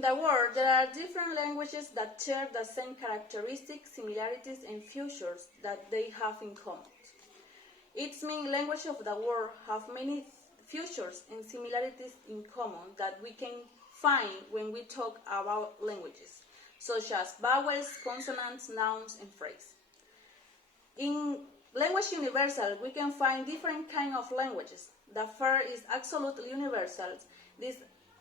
In the world, there are different languages that share the same characteristics, similarities, and features that they have in common. Its main languages of the world have many features and similarities in common that we can find when we talk about languages, such as vowels, consonants, nouns, and phrases. In language universal, we can find different kinds of languages. The first is absolute universals. This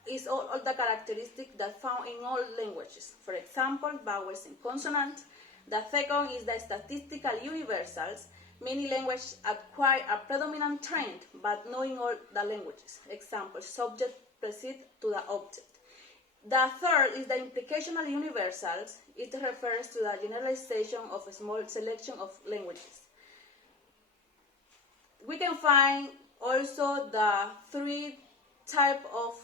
is all the characteristics that found in all languages. For example, vowels and consonants. The second is the statistical universals. Many languages acquire a predominant trend, but not in all the languages. Example, subject precedes to the object. The third is the implicational universals. It refers to the generalization of a small selection of languages. We can find also the three types of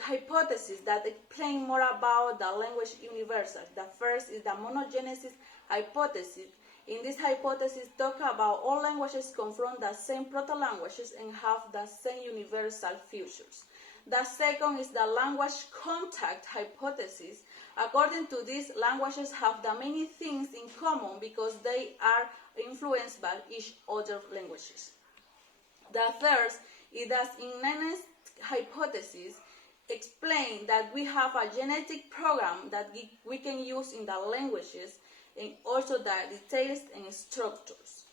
hypotheses that explain more about the language universals. The first is the monogenesis hypothesis. In this hypothesis, talk about all languages come from the same proto-languages and have the same universal features. The second is the language contact hypothesis. According to this, languages have the many things in common because they are influenced by each other languages. The third is the innate hypothesis. Explain that we have a genetic program that we can use in the languages and also the details and structures.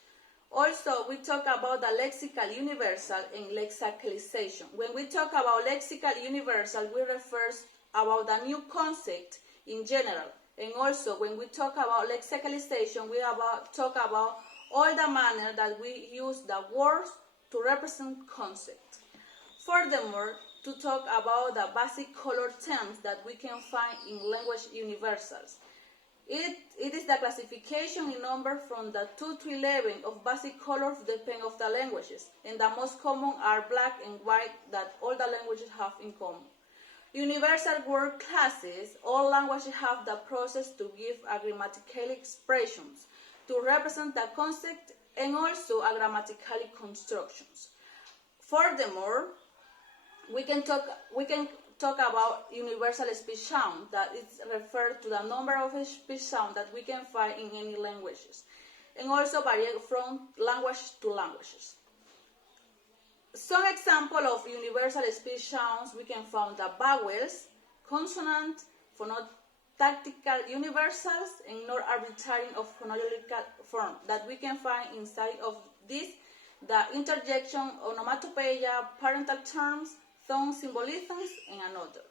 Also, we talk about the lexical universal and lexicalization. When we talk about lexical universal, we refer about the new concept in general. And also, when we talk about lexicalization, we talk about all the manner that we use the words to represent concepts. Furthermore, to talk about the basic color terms that we can find in language universals. It is the classification in number from the 2 to 11 of basic colors depending on the languages, and the most common are black and white that all the languages have in common. Universal word classes, all languages have the process to give a grammatical expressions, to represent the concept and also a grammatical constructions. Furthermore, we can talk about universal speech sound, that is referred to the number of speech sound that we can find in any languages, and also vary from language to languages. Some example of universal speech sounds we can find the vowels, consonant, phonotactical universals, and non-arbitrary of phonological form that we can find inside of this, the interjection, onomatopoeia, parental terms, symbolisms, and another.